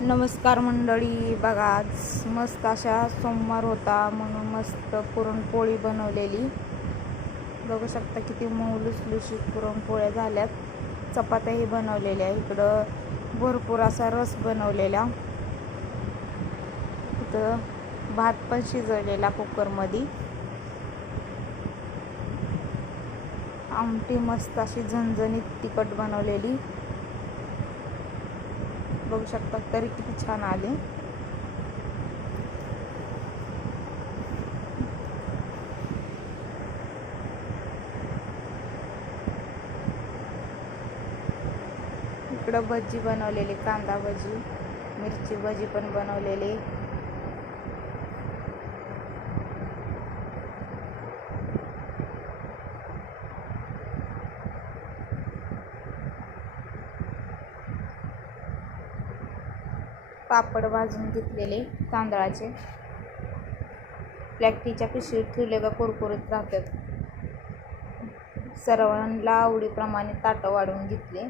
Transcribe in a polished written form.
नमस्कार मंडळी, बघा आज मस्त अशा सोमवार होता म्हणून मस्त पुरणपोळी बनवलेली. बघू शकता किती मऊ लुसलुशीत पुरणपोळ्या झाल्यात. चपात्याही बनवलेल्या. इकडं भरपूर असा रस बनवलेला. इथं भात पण शिजवलेला कुकरमध्ये. आमटी मस्त अशी झणझणीत तिखट बनवलेली. बघू शकता तरी किती छान आले. इकडं भजी बनवलेली, कांदा भजी, मिरची भजी पण बनवलेली. पापड भाजून घेतलेले तांदळाचे. प्लॅस्टिकच्या पिशवीत ठेवले का कुरकुरीत राहतात. सर्वांना आवडीप्रमाणे ताटं वाढवून घेतले.